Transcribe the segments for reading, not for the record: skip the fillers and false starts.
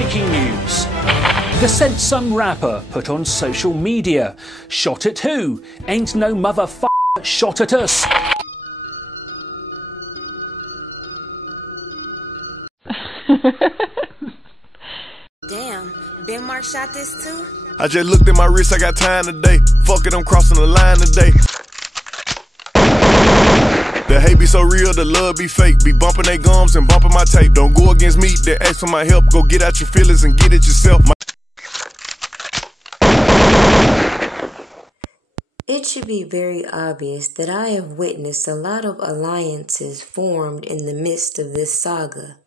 breaking news. The said some rapper put on social media. Shot at who? Ain't no motherfucker shot at us. Damn, Ben Mark shot this too? I just looked at my wrist, I got time today. Fuck it, I'm crossing the line today. The hate be so real, the love be fake. Be bumping they gums and bumping my tape. Don't go against me, they ask for my help. Go get out your feelings and get it yourself. It should be very obvious that I have witnessed a lot of alliances formed in the midst of this saga.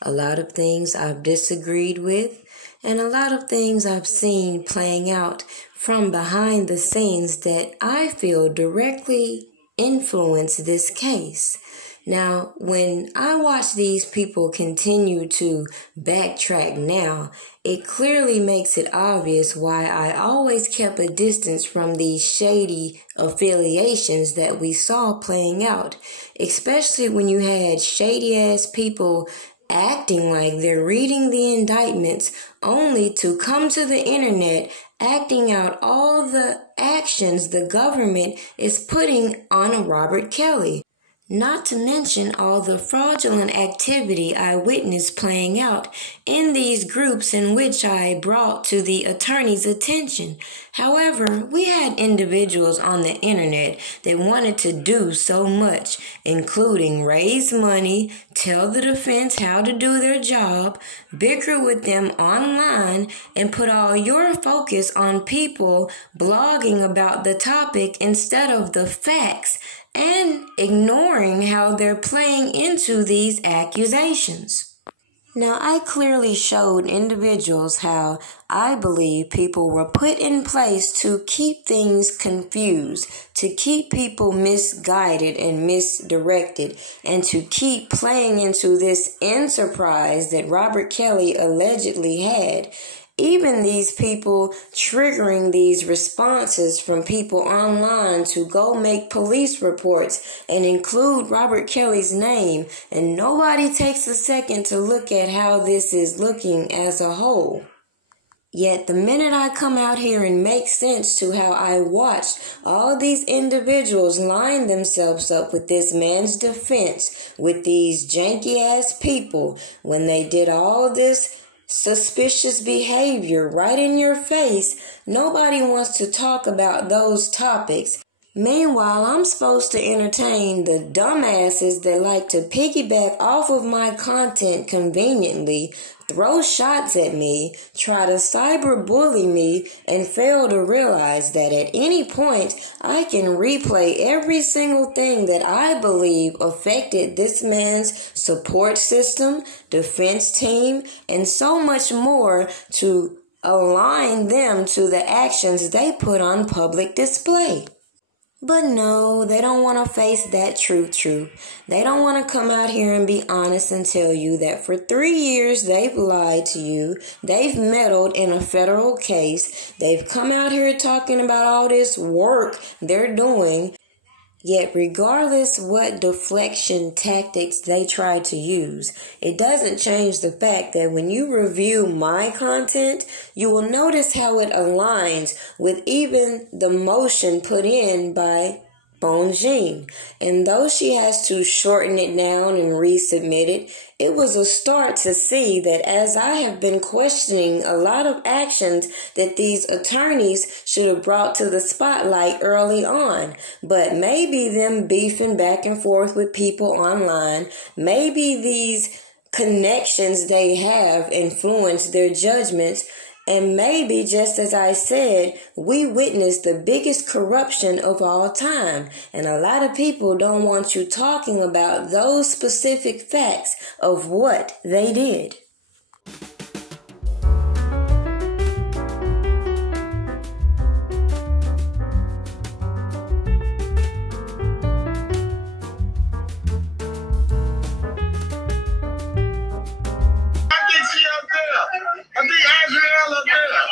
A lot of things I've disagreed with, and a lot of things I've seen playing out from behind the scenes that I feel directly influence this case. Now, when I watch these people continue to backtrack now, it clearly makes it obvious why I always kept a distance from these shady affiliations that we saw playing out, especially when you had shady-ass people acting like they're reading the indictments only to come to the internet acting out all the actions the government is putting on Robert Kelly. Not to mention all the fraudulent activity I witnessed playing out in these groups in which I brought to the attorney's attention. However, we had individuals on the internet that wanted to do so much, including raise money, tell the defense how to do their job, bicker with them online, and put all your focus on people blogging about the topic instead of the facts, and ignoring how they're playing into these accusations. Now, I clearly showed individuals how I believe people were put in place to keep things confused, to keep people misguided and misdirected, and to keep playing into this enterprise that Robert Kelly allegedly had. Even these people triggering these responses from people online to go make police reports and include Robert Kelly's name, and nobody takes a second to look at how this is looking as a whole. Yet the minute I come out here and make sense to how I watched all these individuals line themselves up with this man's defense, with these janky-ass people, when they did all this suspicious behavior right in your face, nobody wants to talk about those topics. Meanwhile, I'm supposed to entertain the dumbasses that like to piggyback off of my content conveniently, throw shots at me, try to cyberbully me, and fail to realize that at any point I can replay every single thing that I believe affected this man's support system, defense team, and so much more to align them to the actions they put on public display. But no, they don't want to face that truth. They don't want to come out here and be honest and tell you that for 3 years they've lied to you, they've meddled in a federal case, they've come out here talking about all this work they're doing. Yet regardless what deflection tactics they try to use, it doesn't change the fact that when you review my content, you will notice how it aligns with even the motion put in by BonJean. And though she has to shorten it down and resubmit it, it was a start to see that as I have been questioning a lot of actions that these attorneys should have brought to the spotlight early on. But maybe them beefing back and forth with people online, maybe these connections they have influenced their judgments. And maybe, just as I said, we witnessed the biggest corruption of all time. And a lot of people don't want you talking about those specific facts of what they did. I think Azrael up there. I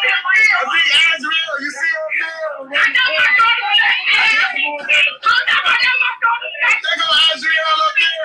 think Azrael, you see up there? I know my daughter. There go Azrael up there.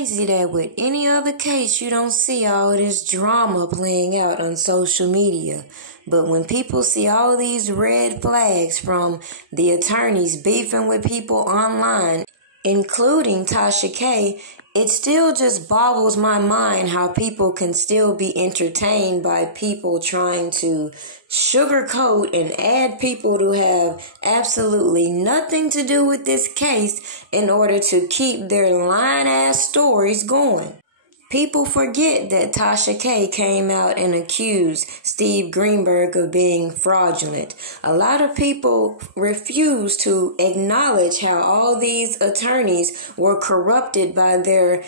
crazy that with any other case, you don't see all this drama playing out on social media. But when people see all these red flags from the attorneys beefing with people online, including Tasha K, it still just boggles my mind how people can still be entertained by people trying to sugarcoat and add people to have absolutely nothing to do with this case in order to keep their lying-ass stories going. People forget that Tasha K came out and accused Steve Greenberg of being fraudulent. A lot of people refuse to acknowledge how all these attorneys were corrupted by their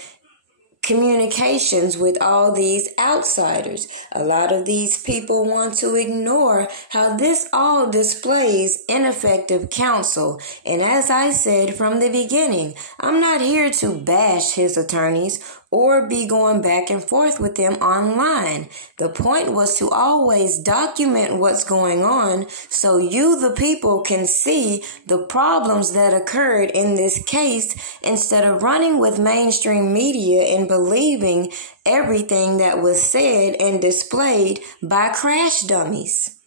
communications with all these outsiders. A lot of these people want to ignore how this all displays ineffective counsel. And as I said from the beginning, I'm not here to bash his attorneys or be going back and forth with them online. The point was to always document what's going on so you, the people, can see the problems that occurred in this case instead of running with mainstream media and believing everything that was said and displayed by crash dummies.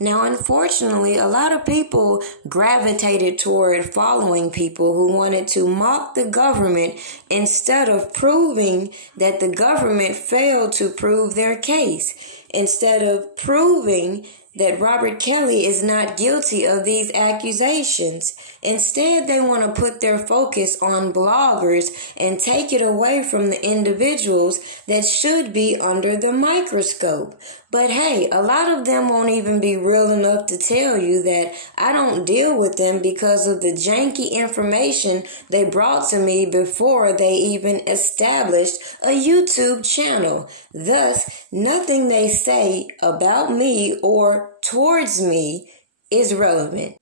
Now, unfortunately, a lot of people gravitated toward following people who wanted to mock the government instead of proving that the government failed to prove their case, instead of proving that Robert Kelly is not guilty of these accusations. Instead, they want to put their focus on bloggers and take it away from the individuals that should be under the microscope. But hey, a lot of them won't even be real enough to tell you that I don't deal with them because of the janky information they brought to me before they even established a YouTube channel. Thus, nothing they say about me or towards me is relevant.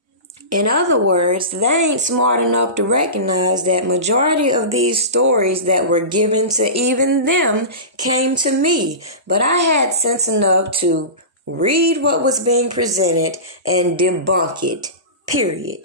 In other words, they ain't smart enough to recognize that majority of these stories that were given to even them came to me. But I had sense enough to read what was being presented and debunk it. Period.